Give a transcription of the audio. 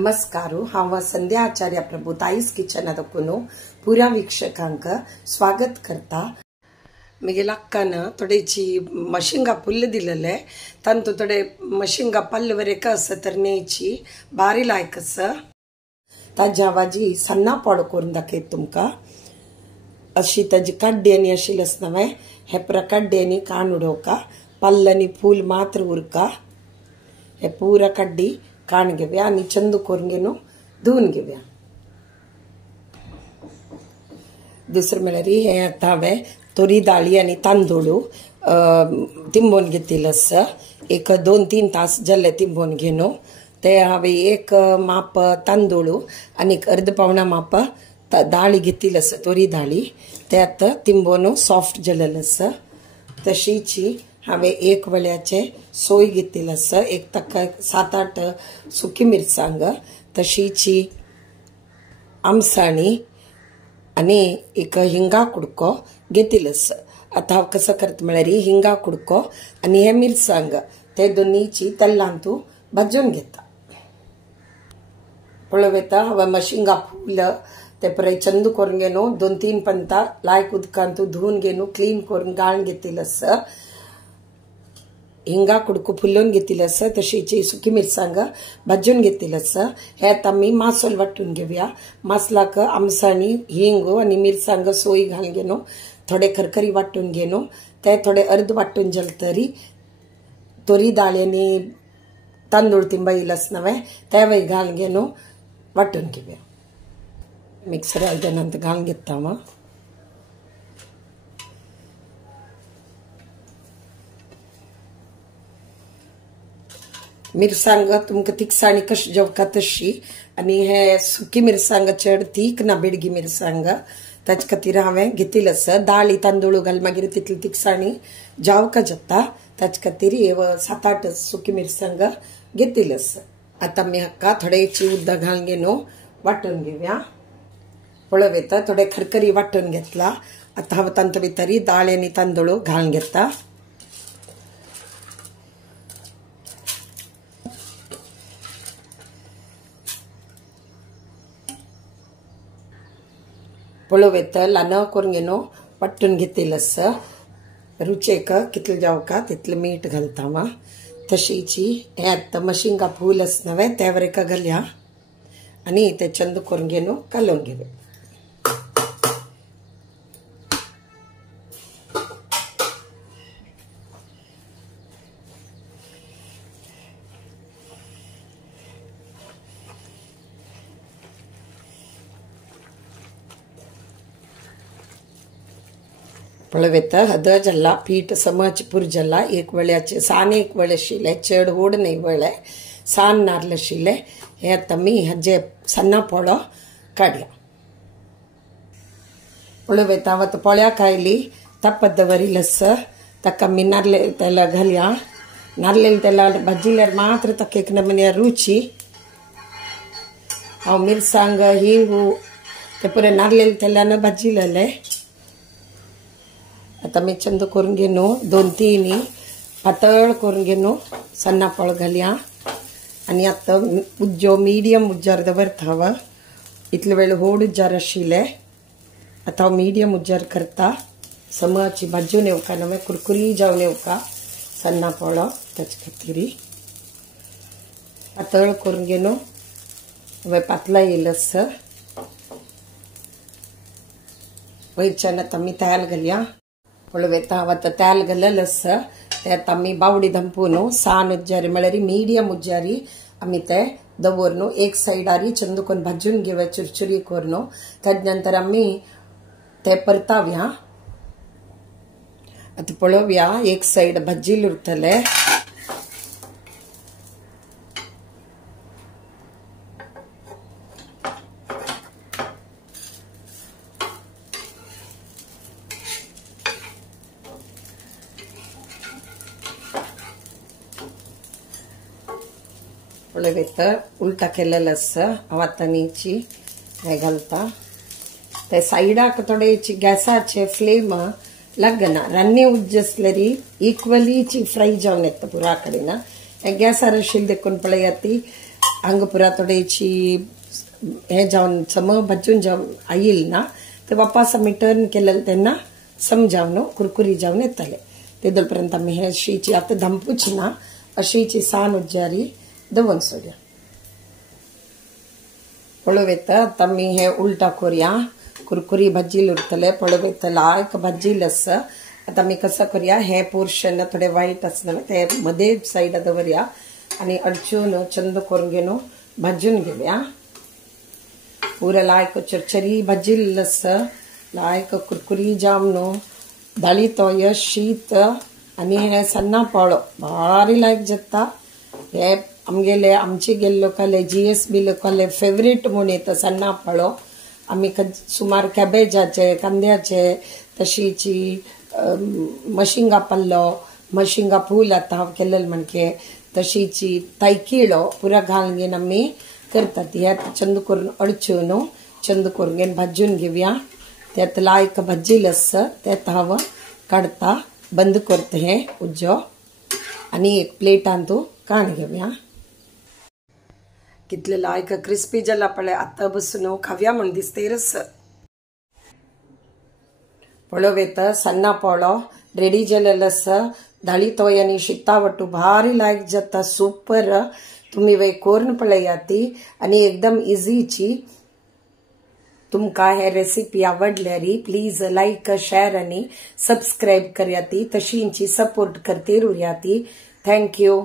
नमस्कार हांव संध्या आचार्य प्रभुताईस किचन अदकुनु पुरा वीक्षकांक स्वागत करता। मिगेल अक्कान थोडेची मशिंगा पुल्ल दिलेले तंतु थोडे मशिंगा पल्ल कस तर न्यायची बारी लायकस ताज्या भाजी सन्ना पोळ करून दाखयत तुमका। अशी ताजी कड्ड्यांनी आशिल्ली नवे हे प्रकड्ड्यांनी कान उडोवका पल्लनी फूल मात्र उरका हे पूरा कड्डी कान घेव्या आणि चंद करून घेऊन धुवून घेव्या। दुसरे म्हळ्यार हे आता हांवें तोरी दाळी आनी तांदूळ तिंबोवन घेतिल्लो एक 2-3 तास जाले तिंबोवन घेवन ते हांवें एक माप तांदूळ आनी अर्द पावणा माप दाळी घेतिल्लो तोरी दाळी ते आतां तिंबोवन सॉफ्ट जालेलो तशीची हांवें एक वळ्याचे सोय घेतिल्लो एक तक्का 7-8 सुकी मिरसांग तशीची आमसाणी आनी एक हिंगा कुडको घेतिल्लो। आतां हांव कसो करता म्हळ्यार हिंगा कुडको आनी हे मिरसांग ते दोनीची तेलांतू भाजून घेता। पळयता हांवें मशिंगा फूल ते पुराय चंद करून घेवन 2-3 पंता लायक उदकांतू धुवन घेवन क्लीन करून गाळून घेतिल्लो। हिंगा कुडको फुलोवन घेतिल्लो तशीची सुकी मिरसांग भाजून घेतिल्लो। हे आतां आमी मासोल वांटून घेवया। मासलाक आमसाणी हिंग आनी मिरसांग सोय घालून घेवन थोडे खरखरी वांटून घेवन ते थोडे अर्द वांटून जाले तरी तोरी दाळ आनी तांदूळ तिंबयिल्लो नवे ते घालून घेवन वांटून घेवया। मिक्सर आयदनांत घालून घेता हांव। मिरसांग तुमकां तिखसाणी कशी जेवका तशी आनी हे सुकी मिरसांग चड तीख ना बेडगी मिरसांग ताचे खातीर हांवें घेतिल्लो। दाळी तांदूळ घाल मागीर तितली तिखसाणी जावका जाता ताचे खातीर 7-8 सुकी मिरसांग घेतिल्लो। आतां आमी हाका थोडेची उदक घालून घेवन वांटून घेवया। पळयता थोडे खरखरी वांटून घेतला। आतां हांव तांचे भितर दाळ आनी तांदूळ घालून घेता। पळयता ल्हान करून घेवन वांटून घेतिल्लो। रुचेक कितले जावका तितले मीठ घालता हांव। तशीची हे आतां मशिंगा फूल नवे ते घालया आनी ते चंद करून घेवन कालोवन घेवया। पळयता हद जल्ला पीठ समच पुर जल्ला एक वळ्याचे सान एक वळे आशिल्ले चड व्हड न्हय वळे सान नारळ आशिल्ले हे आतां आमी हाजे सन्ना पोळो काडया। पळयता हांव आतां पोळ्याक आयली तापत दवरिल्लो ताका आमी नारळेल तेल घालया। नारळेल तेलार भाजिल्यार मात्र ताका एक नमुने रुची। हांव मिरसांग हिंग ते पुरे नारळेल तेलान भाजिल्ले। आता मी चंद करून घेवन 2-3 पातळ करून घेवन सन्ना पोळ घालया आनी आतां उज्जो मिडियम उज्जार दवरता हांव। इतले वेळ व्हड उज्जार आशिल्ले आतां हांव मिडियम उज्जार करता। समची भाजून येवका नवे कुरकुरी जावन येवका सन्ना पोळो ताचे खातीर पातळ करून घेवन हांवें पातला येयलो। वयच्यान आतां आमी तेल घालया। पळयता हांव आतां तेल घालेलो ते आतां आमी बावडी धंपून सान उज्जारी म्हळ्यार मिडियम उज्जारी आमी ते दवरून एक सायडारी चंद करून भाजून घेवया चुरचुरी करून ताजे नंतर आमी ते परतावया। आतां पळोवया एक सायड भाजिल्ले उरतले। पळयता उलटा केलेलो हांव आतां न्हीची हे घालता ते सायडाक थोडेची गॅसाचे फ्लेम लागना रन्ने उज्ज आसल्यार इक्वलीची फ्राय जावन येता पुरा कडेन गॅसार आशिल्ली देखून पळयात ती हांगा पुरा थोडेची हे जावन सम भाजून जावन आयिल ना ते वापस आमी टर्न केलेले तेन्ना सम जावन कुरकुरी जावन येतले तेदल पर्यंत आमी हे शीची आतां धंपूची ना अशीची सान उज्जारी दवन सोडया पळोवेत आतां आमी हे उलटा करूया कुरकुरी भाजील उरतले पळोवेत लायक भाजील आसा आता आमी कसं करूया हे पोर्शन थोडे वाईट असना ते मध्ये साईड दवरूया आणि अडचून चंद करून घेऊन भाजून घेऊया पूरा लायक चरचरी भाजील आसा लायक कुरकुरी जाम न्हू दाळी तोय शीत आणि हे सन्ना पाळो भारी लायक जाता हे आमगेले आमचे गेले लोकाले GSB लोकाले फेवरेट म्हणून येता सन्ना पाळो आमी सुमार कॅबेजाचे कांद्याचे तशीची मशिंगा पल्लो मशिंगा फूल आता हांव केलेले म्हणके तशीची तायकिळो पुरा घालून घेवन आमी करतात हे चंद करून अडचून चंद करून घेवन भाजून घेवया त्यात लायक भाजील आसा त्यात हांव काडता बंद करता हे उज्जो आणि एक प्लेटान तू काण घेवया कितले लायक क्रिस्पी जाला पळय आतां बसून खावया म्हण दिसते रस पळोवेत सन्ना पोळो रेडी जालेलो आसा दाळी तोय आनी शितावट्टू भारी लायक जाता सुपर तुम्ही वे करून पळयाती आणि एकदम इजीची तुमका हे रेसिपी आवडल्यारी प्लीज लाईक शेअर आणि सबस्क्राईब करयाती तशींची सपोर्ट करते रुयाती थँक्यू